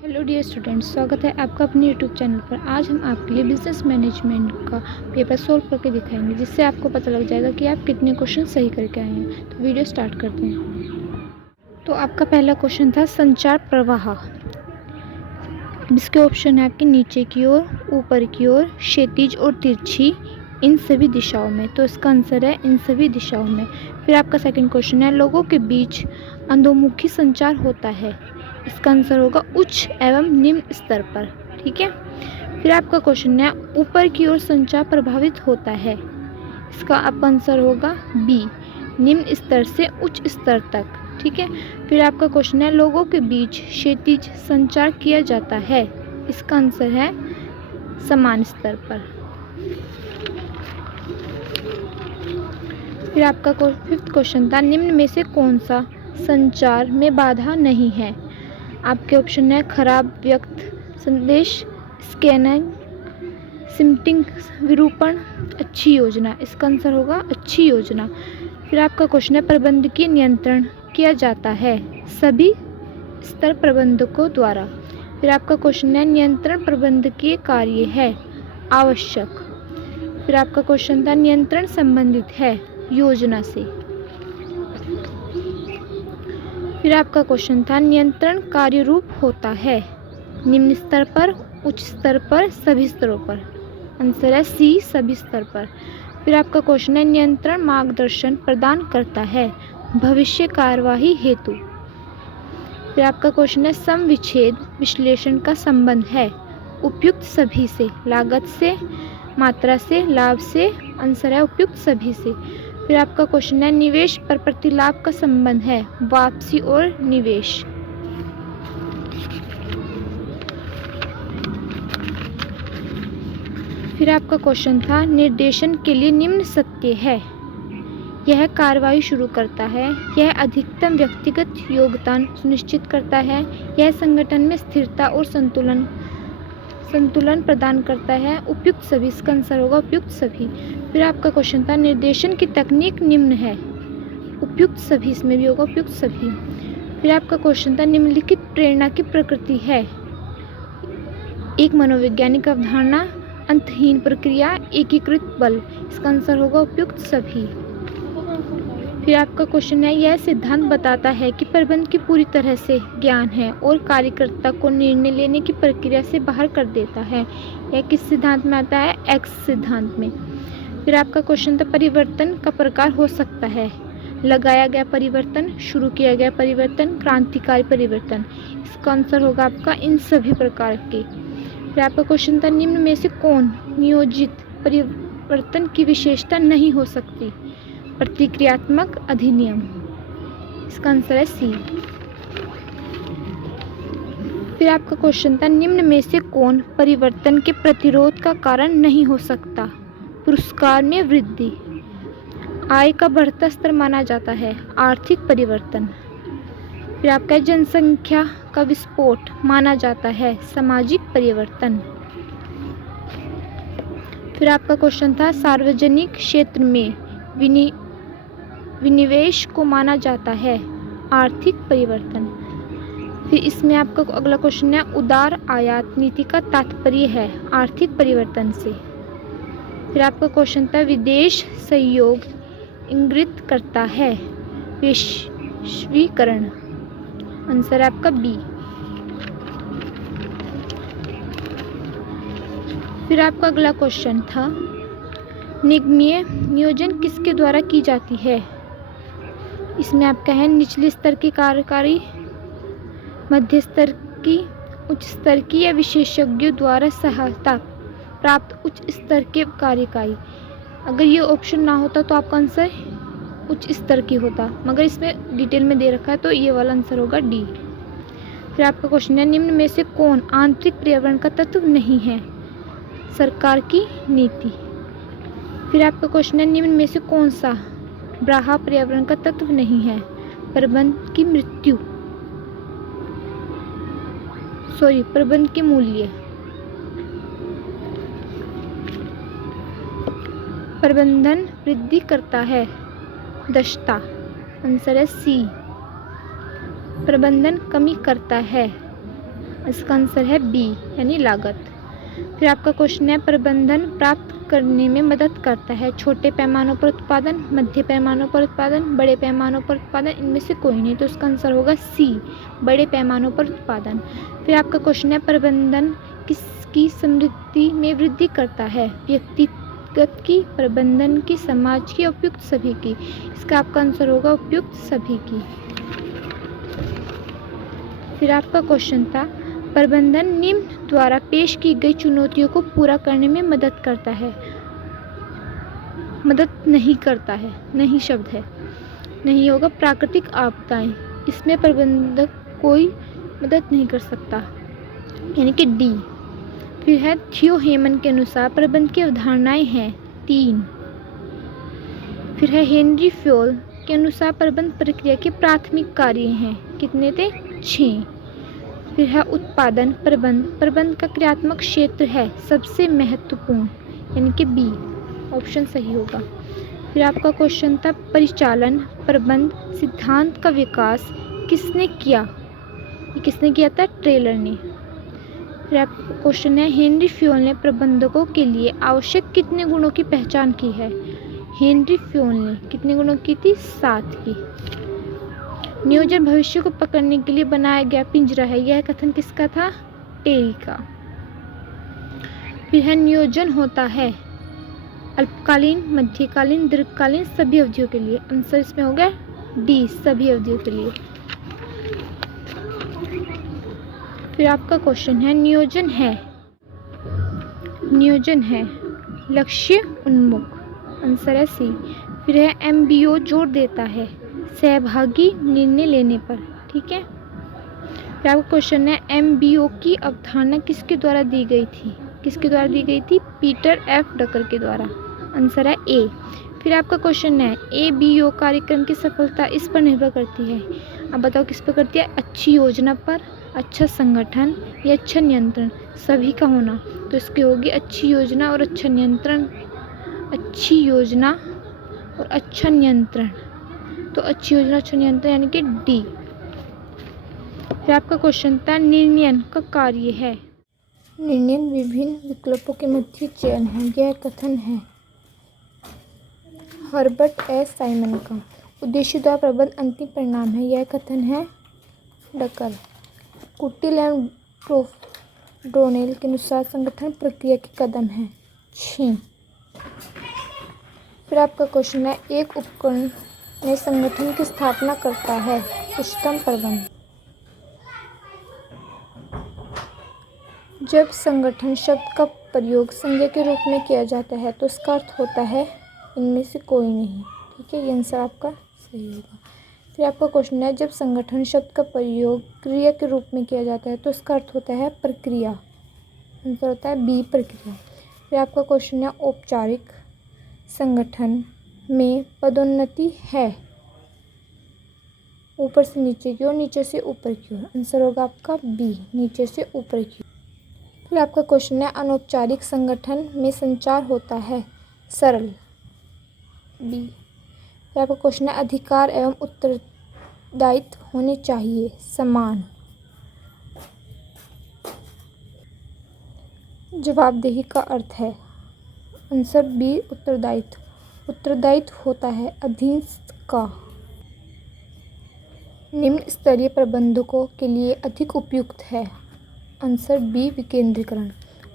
Hello dear students, स्वागत है आपका अपने यूट्यूब चैनल पर। आज हम आपके लिए बिजनेस मैनेजमेंट का पेपर सोल्व करके दिखाएंगे, जिससे आपको पता लग जाएगा कि आप कितने क्वेश्चन सही करके आए हैं। तो वीडियो स्टार्ट करते हैं। तो आपका पहला क्वेश्चन था संचार प्रवाह। इसके ऑप्शन है आपके नीचे की ओर, ऊपर की ओर, क्षैतिज और तिरछी, इन सभी दिशाओं में। तो इसका आंसर है इन सभी दिशाओं में। फिर आपका सेकंड क्वेश्चन है लोगों के बीच अधोमुखी संचार होता है। इसका आंसर होगा उच्च एवं निम्न स्तर पर। ठीक है। फिर आपका क्वेश्चन है ऊपर की ओर संचार प्रभावित होता है। इसका आपका आंसर होगा बी, निम्न स्तर से उच्च स्तर तक। ठीक है। फिर आपका क्वेश्चन है लोगों के बीच क्षैतिज संचार किया जाता है। इसका आंसर है समान स्तर पर। फिर आपका फिफ्थ क्वेश्चन था निम्न में से कौन सा संचार में बाधा नहीं है। आपके ऑप्शन है खराब व्यक्त संदेश, स्कैनिंग, सिम्टिंग, विरूपण, अच्छी योजना। इसका आंसर होगा अच्छी योजना। फिर आपका क्वेश्चन है प्रबंधकीय नियंत्रण किया जाता है सभी स्तर प्रबंधकों द्वारा। फिर आपका क्वेश्चन है नियंत्रण प्रबंधकीय कार्य है आवश्यक। फिर आपका क्वेश्चन था नियंत्रण संबंधित है योजना से। फिर आपका क्वेश्चन था नियंत्रण कार्य रूप होता है निम्न स्तर पर, उच्च स्तर पर, सभी स्तरों पर। आंसर है सी, सभी स्तर पर। फिर आपका क्वेश्चन है नियंत्रण मार्गदर्शन प्रदान करता है भविष्य कार्यवाही हेतु। फिर आपका क्वेश्चन है सम विच्छेद विश्लेषण का संबंध है उपयुक्त सभी से, लागत से, मात्रा से, लाभ से। आंसर है उपयुक्त सभी से। फिर आपका क्वेश्चन है निवेश पर प्रतिलाभ का संबंध है वापसी और निवेश। फिर आपका क्वेश्चन था निर्देशन के लिए निम्न सत्य है। यह कार्रवाई शुरू करता है, यह अधिकतम व्यक्तिगत योगदान सुनिश्चित करता है, यह संगठन में स्थिरता और संतुलन प्रदान करता है। उपयुक्त सभी। इसका आंसर होगा उपयुक्त सभी। फिर आपका क्वेश्चन था निर्देशन की तकनीक निम्न है। उपयुक्त सभी, इसमें भी होगा उपयुक्त सभी। फिर आपका क्वेश्चन था निम्नलिखित प्रेरणा की प्रकृति है। एक मनोवैज्ञानिक अवधारणा, अंतहीन प्रक्रिया, एकीकृत बल। इसका आंसर होगा उपयुक्त सभी। फिर आपका क्वेश्चन है यह सिद्धांत बताता है कि प्रबंध की पूरी तरह से ज्ञान है और कार्यकर्ता को निर्णय लेने की प्रक्रिया से बाहर कर देता है। यह किस सिद्धांत में आता है? एक्स सिद्धांत में। फिर आपका क्वेश्चन था परिवर्तन का प्रकार हो सकता है लगाया गया परिवर्तन, शुरू किया गया परिवर्तन, क्रांतिकारी परिवर्तन। इसका आंसर होगा आपका इन सभी प्रकार के। फिर आपका क्वेश्चन था निम्न में से कौन नियोजित परिवर्तन की विशेषता नहीं हो सकती? प्रतिक्रियात्मक अधिनियम। इसका आंसर है सी। फिर आपका क्वेश्चन था निम्न में से कौन परिवर्तन के प्रतिरोध का कारण नहीं हो सकता? पुरस्कार में वृद्धि, आय का बढ़ता स्तर माना जाता है, आर्थिक परिवर्तन। फिर आपका जनसंख्या का विस्फोट माना जाता है, सामाजिक परिवर्तन। फिर आपका क्वेश्चन था सार्वजनिक क्षेत्र में विनिवेश को माना जाता है, आर्थिक परिवर्तन। फिर इसमें आपका अगला क्वेश्चन है उदार आयात नीति का तात्पर्य है आर्थिक परिवर्तन से। फिर आपका क्वेश्चन था विदेश सहयोग इंगित करता है वैश्वीकरण। आंसर है आपका बी। फिर आपका अगला क्वेश्चन था निगमीय नियोजन किसके द्वारा की जाती है? इसमें आपका है निचले स्तर की कार्यकारी, मध्य स्तर की, उच्च स्तर की या विशेषज्ञों द्वारा सहायता प्राप्त उच्च स्तर के कार्यकारी। अगर ये ऑप्शन ना होता तो आपका आंसर उच्च स्तर की होता, मगर इसमें डिटेल में दे रखा है तो ये वाला आंसर होगा डी। फिर आपका क्वेश्चन है निम्न में से कौन आंतरिक पर्यावरण का तत्व नहीं है? सरकार की नीति। फिर आपका क्वेश्चन है निम्न में से कौन सा बाह्य पर्यावरण का तत्व नहीं है? प्रबंध की मृत्यु, प्रबंध के मूल्य, प्रबंधन वृद्धि करता है, दक्षता। आंसर है सी। प्रबंधन कमी करता है, इसका आंसर है बी यानी लागत। फिर आपका क्वेश्चन है प्रबंधन प्राप्त करने में मदद करता है। छोटे पैमानों पर उत्पादन, मध्य पैमानों पर उत्पादन, बड़े पैमानों पर उत्पादन, इनमें से कोई नहीं, तो इसका आंसर होगा सी बड़े पैमानों पर उत्पादन। फिर आपका क्वेश्चन है प्रबंधन किसकी समृद्धि में वृद्धि करता है। व्यक्तिगत की, प्रबंधन की, समाज की, उपयुक्त सभी की। इसका आपका आंसर होगा उपयुक्त सभी की। फिर आपका क्वेश्चन था प्रबंधन निम्न द्वारा पेश की गई चुनौतियों को पूरा करने में मदद करता है। मदद नहीं करता है, नहीं शब्द है, नहीं होगा प्राकृतिक आपदाएं, इसमें प्रबंधक कोई मदद नहीं कर सकता, यानी कि डी। फिर है थियो हेमन के अनुसार प्रबंध की अवधारणाएं हैं 3। फिर है हेनरी फ्योल के अनुसार प्रबंध प्रक्रिया के प्राथमिक कार्य हैं, कितने थे 6। फिर है उत्पादन प्रबंध का क्रियात्मक क्षेत्र है सबसे महत्वपूर्ण, यानी कि बी ऑप्शन सही होगा। फिर आपका क्वेश्चन था परिचालन प्रबंध सिद्धांत का विकास किसने किया। ये किसने किया था, ट्रेलर ने। फिर आपका क्वेश्चन है हेनरी फ्योल ने प्रबंधकों के लिए आवश्यक कितने गुणों की पहचान की है। हेनरी फ्योल ने कितने गुणों की थी, 7 की। नियोजन भविष्य को पकड़ने के लिए बनाया गया पिंजरा है, यह कथन किसका था, टेरी का। फिर है नियोजन होता है अल्पकालीन, मध्यकालीन, दीर्घकालीन, सभी अवधियों के लिए। आंसर इसमें हो गया डी सभी अवधियों के लिए। फिर आपका क्वेश्चन है नियोजन है लक्ष्य उन्मुख, आंसर है सी। फिर है एमबीओ जोर देता है सहभागी निर्णय लेने पर, ठीक है। फिर आपका क्वेश्चन है एमबीओ की अवधारणा किसके द्वारा दी गई थी, किसके द्वारा दी गई थी, पीटर एफ डकर के द्वारा, आंसर है ए। फिर आपका क्वेश्चन है एबीओ कार्यक्रम की सफलता इस पर निर्भर करती है, अब बताओ किस पर करती है, अच्छी योजना पर, अच्छा संगठन या अच्छा नियंत्रण, सभी का होना, तो इसकी होगी अच्छी योजना और अच्छा नियंत्रण, अच्छी योजना और अच्छा नियंत्रण, तो अच्छी योजना अच्छा नियंत्रण यानी कि डी। फिर आपका क्वेश्चन था निर्णयन का कार्य है। निर्णयन विभिन्न विकल्पों के मध्य चयन है, यह कथन है हर्बर्ट एस साइमन का। उद्देश्य द्वारा प्रबंध अंतिम परिणाम है, यह कथन है डकर। कुटिल एवं डोनेल के अनुसार संगठन प्रक्रिया के कदम है 6। फिर आपका क्वेश्चन है एक उपकरण में संगठन की स्थापना करता है, उच्चतम प्रबंध। जब संगठन शब्द का प्रयोग संज्ञा के रूप में किया जाता है तो इसका अर्थ होता है इनमें से कोई नहीं, ठीक है, ये आंसर आपका सही होगा। फिर आपका क्वेश्चन है जब संगठन शब्द का प्रयोग क्रिया के रूप में किया जाता है तो इसका अर्थ होता है प्रक्रिया, आंसर होता है बी प्रक्रिया। फिर आपका क्वेश्चन है औपचारिक संगठन में पदोन्नति है ऊपर से नीचे की ओर, नीचे से ऊपर की ओर, आंसर होगा आपका बी नीचे से ऊपर की ओर। फिर आपका क्वेश्चन है अनौपचारिक संगठन में संचार होता है सरल, बी। फिर आपका क्वेश्चन है अधिकार एवं उत्तरदायित्व होने चाहिए समान, जवाबदेही का अर्थ है, आंसर बी उत्तरदायित्व। उत्तरदायित्व होता है अधीनस्थ का। निम्न स्तरीय प्रबंधकों के लिए अधिक उपयुक्त है, आंसर बी विकेंद्रीकरण।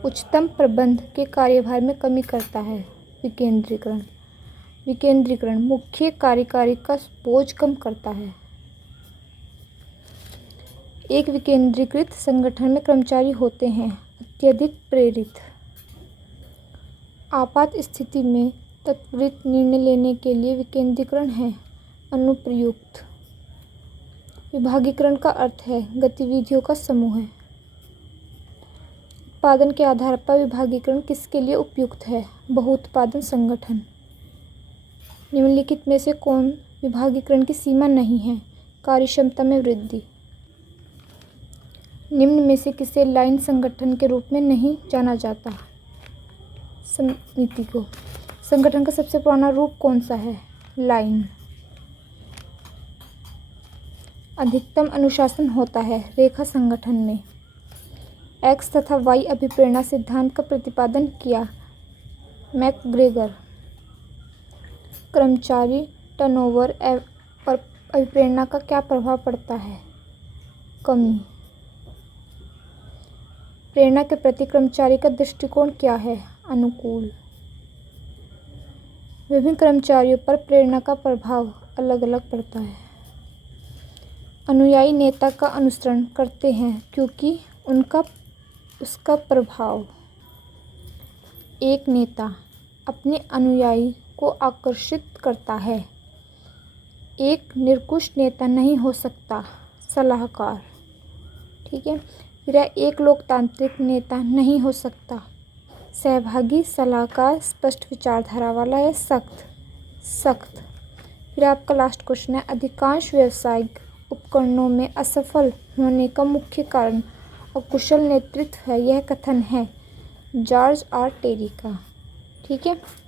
उच्चतम प्रबंध के कार्यभार में कमी करता है विकेंद्रीकरण। विकेंद्रीकरण मुख्य कार्यकारी का बोझ कम करता है। एक विकेंद्रीकृत संगठन में कर्मचारी होते हैं अत्यधिक प्रेरित। आपात स्थिति में त्वरित निर्णय लेने के लिए विकेंद्रीकरण है अनुप्रयुक्त। विभागीकरण का अर्थ है गतिविधियों का समूह है। उत्पादन के आधार पर विभागीकरण किसके लिए उपयुक्त है, बहुउत्पादन संगठन। निम्नलिखित में से कौन विभागीकरण की सीमा नहीं है, कार्यक्षमता में वृद्धि। निम्न में से किसे लाइन संगठन के रूप में नहीं जाना जाता, समिति को। संगठन का सबसे पुराना रूप कौन सा है, लाइन। अधिकतम अनुशासन होता है रेखा संगठन में। एक्स तथा वाई अभिप्रेरणा सिद्धांत का प्रतिपादन किया? मैकग्रेगर। कर्मचारी टर्नओवर पर अभिप्रेरणा का क्या प्रभाव पड़ता है? कमी। प्रेरणा के प्रति कर्मचारी का दृष्टिकोण क्या है? अनुकूल। विभिन्न कर्मचारियों पर प्रेरणा का प्रभाव अलग अलग पड़ता है। अनुयायी नेता का अनुसरण करते हैं क्योंकि उसका प्रभाव। एक नेता अपने अनुयायी को आकर्षित करता है। एक निरंकुश नेता नहीं हो सकता। सलाहकार। ठीक है। फिर एक लोकतांत्रिक नेता नहीं हो सकता। सहभागी, सलाहकार, स्पष्ट विचारधारा वाला है। सख्त। फिर आपका लास्ट क्वेश्चन है, अधिकांश व्यावसायिक उपकरणों में असफल होने का मुख्य कारण अकुशल नेतृत्व है। यह कथन है जॉर्ज आर टेरी का। ठीक है।